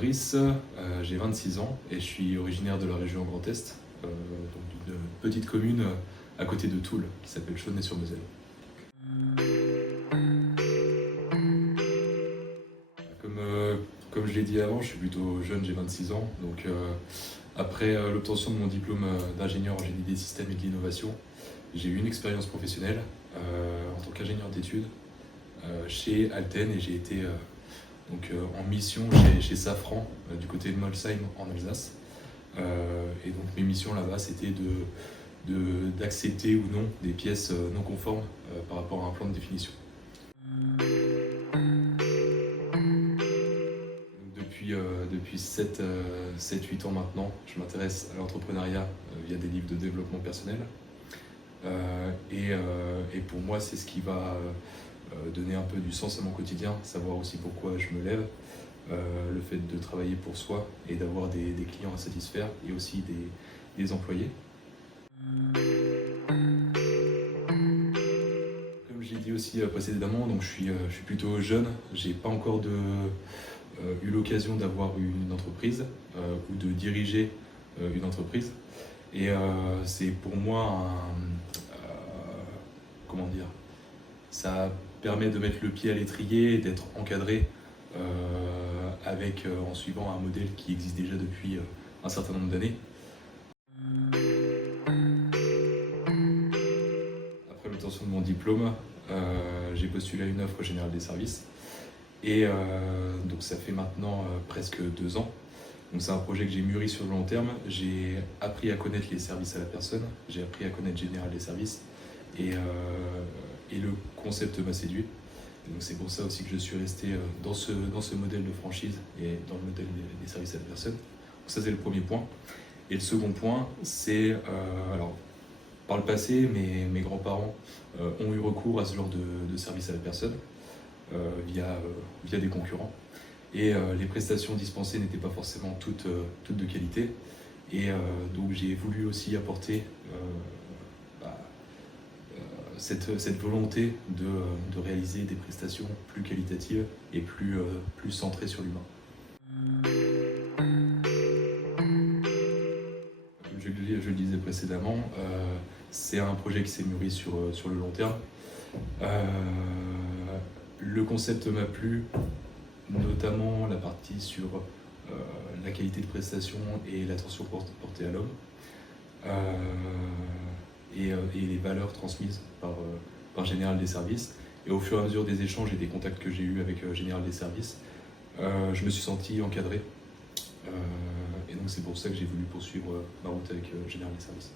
Brice, j'ai 26 ans et je suis originaire de la région Grand Est, donc d'une petite commune à côté de Toul qui s'appelle Chaulnes-sur-Moselle. Comme, comme je l'ai dit avant, je suis plutôt jeune, j'ai 26 ans, donc après l'obtention de mon diplôme d'ingénieur en génie des systèmes et de l'innovation, j'ai eu une expérience professionnelle en tant qu'ingénieur d'études chez Alten et j'ai été en mission chez Safran du côté de Molsheim en Alsace. Et donc mes missions là-bas c'était d'accepter ou non des pièces non conformes par rapport à un plan de définition. Depuis 7-8 ans maintenant, je m'intéresse à l'entrepreneuriat via des livres de développement personnel. Et pour moi, c'est ce qui va donner un peu du sens à mon quotidien, savoir aussi pourquoi je me lève, le fait de travailler pour soi et d'avoir des clients à satisfaire et aussi des employés. Comme j'ai dit aussi précédemment, donc je suis plutôt jeune, j'ai pas encore eu l'occasion d'avoir une entreprise ou de diriger une entreprise. Et c'est pour moi comment dire, ça permet de mettre le pied à l'étrier et d'être encadré en suivant un modèle qui existe déjà depuis un certain nombre d'années. Après l'obtention de mon diplôme, j'ai postulé à une offre générale des services et donc ça fait maintenant presque 2 ans. Donc c'est un projet que j'ai mûri sur le long terme. J'ai appris à connaître les services à la personne, j'ai appris à connaître Général des services et le concept m'a séduit. Et donc c'est pour ça aussi que je suis resté dans ce modèle de franchise et dans le modèle des services à la personne. Donc ça c'est le premier point. Et le second point, c'est alors par le passé, mes grands-parents ont eu recours à ce genre de service à la personne via des concurrents. Et les prestations dispensées n'étaient pas forcément toutes de qualité. Et donc j'ai voulu aussi apporter cette volonté de réaliser des prestations plus qualitatives et plus centrées sur l'humain. Comme je le disais précédemment, c'est un projet qui s'est mûri sur le long terme. Le concept m'a plu, notamment la partie sur la qualité de prestation et l'attention portée à l'homme. Et les valeurs transmises par Général des services. Et au fur et à mesure des échanges et des contacts que j'ai eus avec Général des services, je me suis senti encadré. Et donc c'est pour ça que j'ai voulu poursuivre ma route avec Général des services.